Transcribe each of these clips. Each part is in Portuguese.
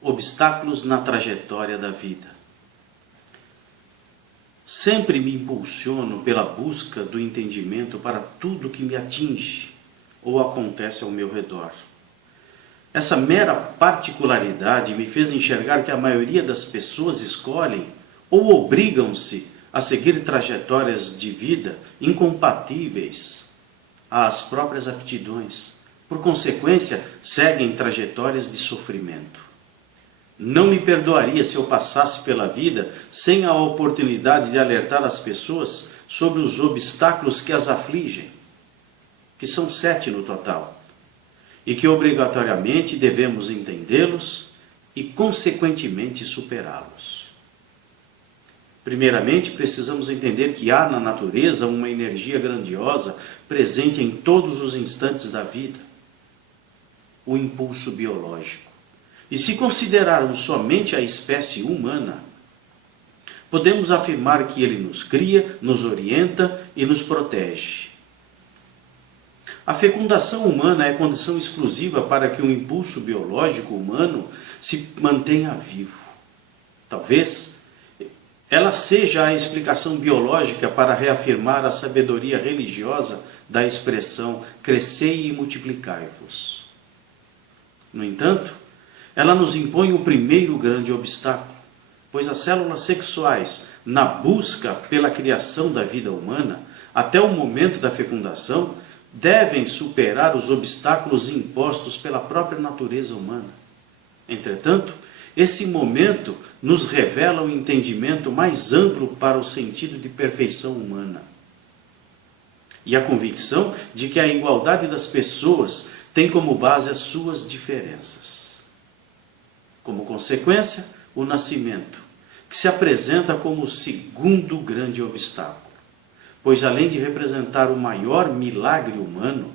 Obstáculos na trajetória da vida. Sempre me impulsiono pela busca do entendimento para tudo que me atinge ou acontece ao meu redor. Essa mera particularidade me fez enxergar que a maioria das pessoas escolhem ou obrigam-se a seguir trajetórias de vida incompatíveis às próprias aptidões. Por consequência, seguem trajetórias de sofrimento. Não me perdoaria se eu passasse pela vida sem a oportunidade de alertar as pessoas sobre os obstáculos que as afligem, que são 7 no total, e que obrigatoriamente devemos entendê-los e, consequentemente, superá-los. Primeiramente, precisamos entender que há na natureza uma energia grandiosa presente em todos os instantes da vida, o impulso biológico. E se considerarmos somente a espécie humana, podemos afirmar que ele nos cria, nos orienta e nos protege. A fecundação humana é condição exclusiva para que o impulso biológico humano se mantenha vivo. Talvez ela seja a explicação biológica para reafirmar a sabedoria religiosa da expressão crescei e multiplicai-vos. No entanto, ela nos impõe o primeiro grande obstáculo, pois as células sexuais, na busca pela criação da vida humana, até o momento da fecundação, devem superar os obstáculos impostos pela própria natureza humana. Entretanto, esse momento nos revela um entendimento mais amplo para o sentido de perfeição humana e a convicção de que a igualdade das pessoas tem como base as suas diferenças. Como consequência, o nascimento, que se apresenta como o segundo grande obstáculo, pois além de representar o maior milagre humano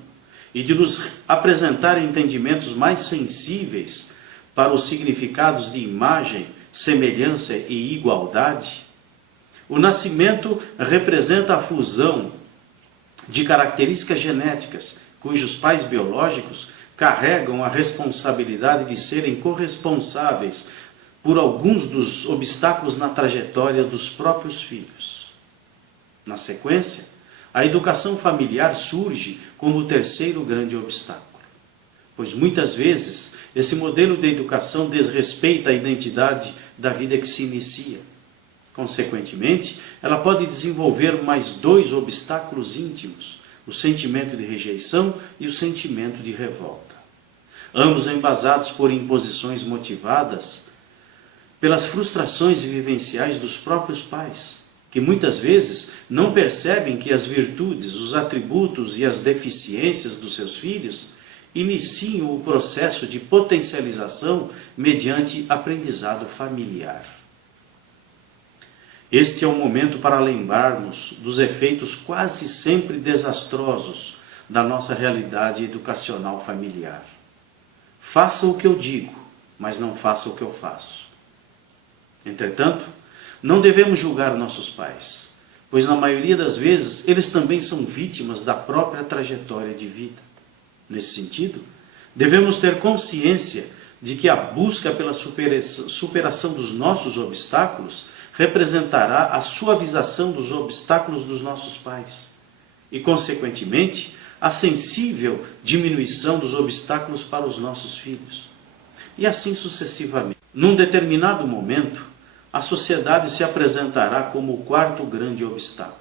e de nos apresentar entendimentos mais sensíveis para os significados de imagem, semelhança e igualdade, o nascimento representa a fusão de características genéticas cujos pais biológicos carregam a responsabilidade de serem corresponsáveis por alguns dos obstáculos na trajetória dos próprios filhos. Na sequência, a educação familiar surge como o terceiro grande obstáculo, pois muitas vezes esse modelo de educação desrespeita a identidade da vida que se inicia. Consequentemente, ela pode desenvolver mais 2 obstáculos íntimos, o sentimento de rejeição e o sentimento de revolta. Ambos embasados por imposições motivadas pelas frustrações vivenciais dos próprios pais, que muitas vezes não percebem que as virtudes, os atributos e as deficiências dos seus filhos iniciam o processo de potencialização mediante aprendizado familiar. Este é o momento para lembrarmos dos efeitos quase sempre desastrosos da nossa realidade educacional familiar. Faça o que eu digo, mas não faça o que eu faço. Entretanto, não devemos julgar nossos pais, pois na maioria das vezes eles também são vítimas da própria trajetória de vida. Nesse sentido, devemos ter consciência de que a busca pela superação dos nossos obstáculos representará a suavização dos obstáculos dos nossos pais e, consequentemente, a sensível diminuição dos obstáculos para os nossos filhos. E assim sucessivamente. Num determinado momento, a sociedade se apresentará como o 4º grande obstáculo,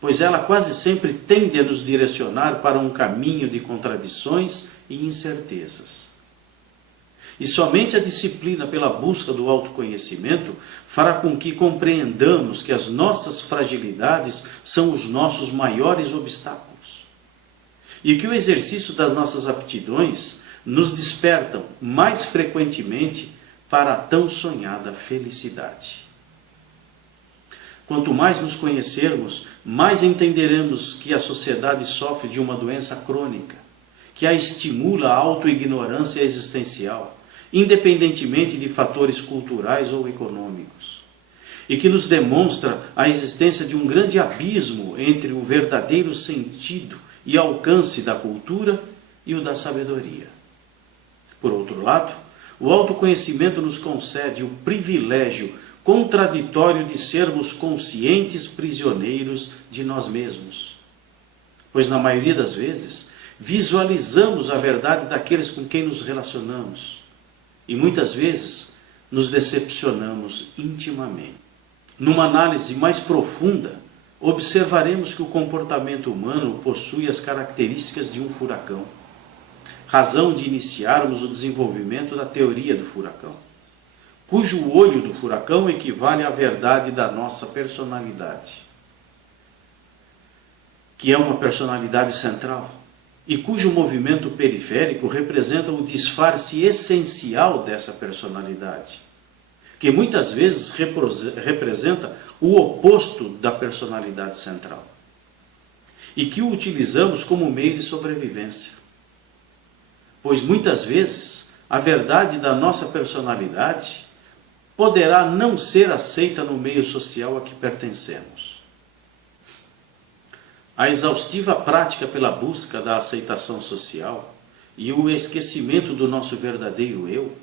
pois ela quase sempre tende a nos direcionar para um caminho de contradições e incertezas. E somente a disciplina pela busca do autoconhecimento fará com que compreendamos que as nossas fragilidades são os nossos maiores obstáculos e que o exercício das nossas aptidões nos despertam mais frequentemente para a tão sonhada felicidade. Quanto mais nos conhecermos, mais entenderemos que a sociedade sofre de uma doença crônica, que a estimula a autoignorância existencial, independentemente de fatores culturais ou econômicos, e que nos demonstra a existência de um grande abismo entre o verdadeiro sentido e alcance da cultura e o da sabedoria. Por outro lado, o autoconhecimento nos concede o privilégio contraditório de sermos conscientes prisioneiros de nós mesmos. Pois na maioria das vezes, visualizamos a verdade daqueles com quem nos relacionamos e muitas vezes nos decepcionamos intimamente. Numa análise mais profunda, observaremos que o comportamento humano possui as características de um furacão, razão de iniciarmos o desenvolvimento da teoria do furacão, cujo olho do furacão equivale à verdade da nossa personalidade, que é uma personalidade central, e cujo movimento periférico representa o disfarce essencial dessa personalidade, que muitas vezes representa o oposto da personalidade central, e que o utilizamos como meio de sobrevivência. Pois muitas vezes a verdade da nossa personalidade poderá não ser aceita no meio social a que pertencemos. A exaustiva prática pela busca da aceitação social e o esquecimento do nosso verdadeiro eu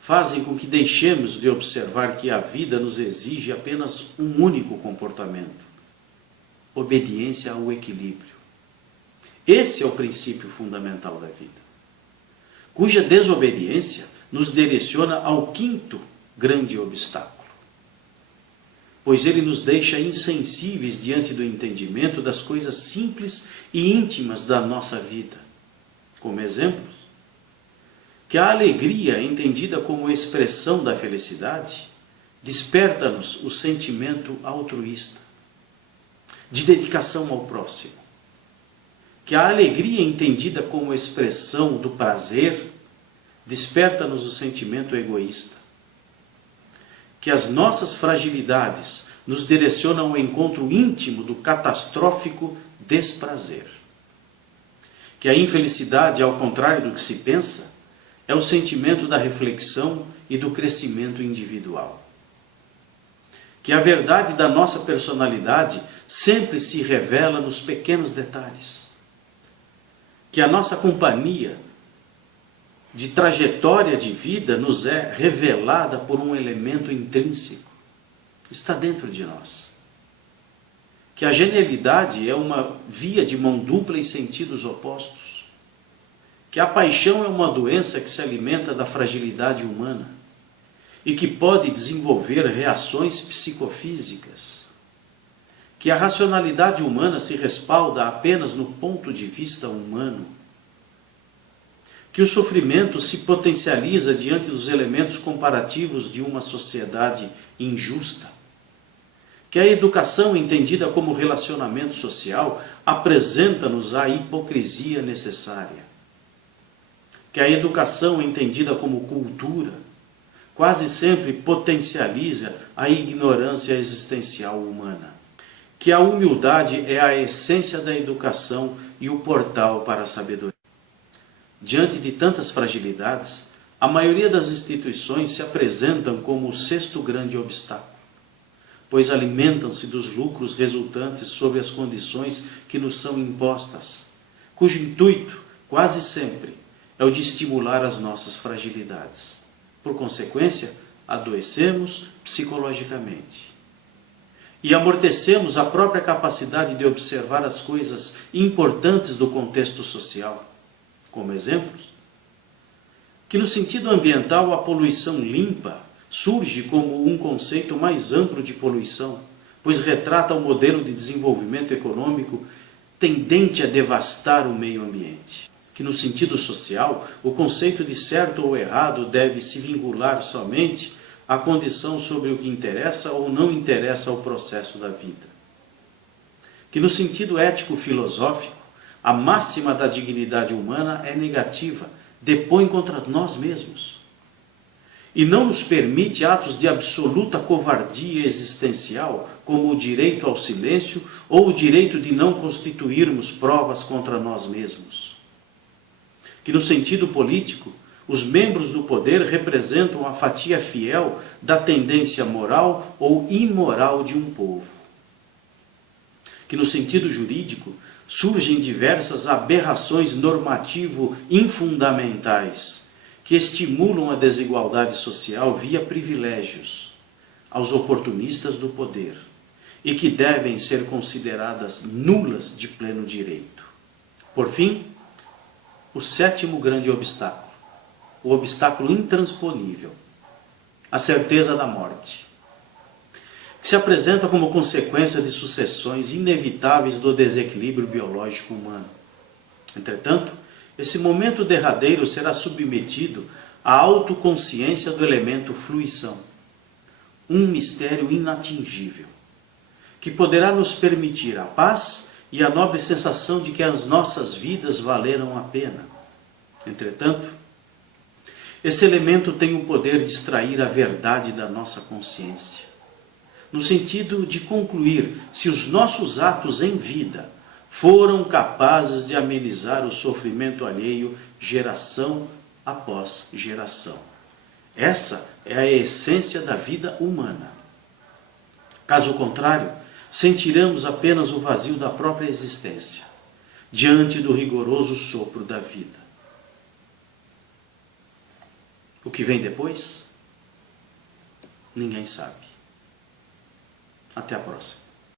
fazem com que deixemos de observar que a vida nos exige apenas um único comportamento: obediência ao equilíbrio. Esse é o princípio fundamental da vida, cuja desobediência nos direciona ao quinto grande obstáculo, pois ele nos deixa insensíveis diante do entendimento das coisas simples e íntimas da nossa vida. Como exemplos, que a alegria, entendida como expressão da felicidade, desperta-nos o sentimento altruísta, de dedicação ao próximo. Que a alegria, entendida como expressão do prazer, desperta-nos o sentimento egoísta. Que as nossas fragilidades nos direcionam ao encontro íntimo do catastrófico desprazer. Que a infelicidade, ao contrário do que se pensa, é o sentimento da reflexão e do crescimento individual. Que a verdade da nossa personalidade sempre se revela nos pequenos detalhes. Que a nossa companhia de trajetória de vida nos é revelada por um elemento intrínseco. Está dentro de nós. Que a genialidade é uma via de mão dupla em sentidos opostos. Que a paixão é uma doença que se alimenta da fragilidade humana e que pode desenvolver reações psicofísicas. Que a racionalidade humana se respalda apenas no ponto de vista humano. Que o sofrimento se potencializa diante dos elementos comparativos de uma sociedade injusta. Que a educação, entendida como relacionamento social, apresenta-nos a hipocrisia necessária. Que a educação, entendida como cultura, quase sempre potencializa a ignorância existencial humana. Que a humildade é a essência da educação e o portal para a sabedoria. Diante de tantas fragilidades, a maioria das instituições se apresentam como o sexto grande obstáculo, pois alimentam-se dos lucros resultantes sobre as condições que nos são impostas, cujo intuito, quase sempre, é o de estimular as nossas fragilidades. Por consequência, adoecemos psicologicamente. E amortecemos a própria capacidade de observar as coisas importantes do contexto social. Como exemplos, que no sentido ambiental a poluição limpa surge como um conceito mais amplo de poluição, pois retrata o modelo de desenvolvimento econômico tendente a devastar o meio ambiente. Que no sentido social, o conceito de certo ou errado deve se vincular somente à condição sobre o que interessa ou não interessa ao processo da vida. Que no sentido ético-filosófico, a máxima da dignidade humana é negativa, depõe contra nós mesmos. E não nos permite atos de absoluta covardia existencial, como o direito ao silêncio ou o direito de não constituirmos provas contra nós mesmos. Que no sentido político, os membros do poder representam a fatia fiel da tendência moral ou imoral de um povo. Que no sentido jurídico, surgem diversas aberrações normativo-infundamentais, que que estimulam a desigualdade social via privilégios aos oportunistas do poder e que devem ser consideradas nulas de pleno direito. Por fim, o sétimo grande obstáculo, o obstáculo intransponível, a certeza da morte, que se apresenta como consequência de sucessões inevitáveis do desequilíbrio biológico humano. Entretanto, esse momento derradeiro será submetido à autoconsciência do elemento fruição, um mistério inatingível, que poderá nos permitir a paz e a nobre sensação de que as nossas vidas valeram a pena. Entretanto, esse elemento tem o poder de extrair a verdade da nossa consciência, no sentido de concluir se os nossos atos em vida foram capazes de amenizar o sofrimento alheio geração após geração. Essa é a essência da vida humana. Caso contrário, sentiremos apenas o vazio da própria existência, diante do rigoroso sopro da vida. O que vem depois? Ninguém sabe. Até a próxima.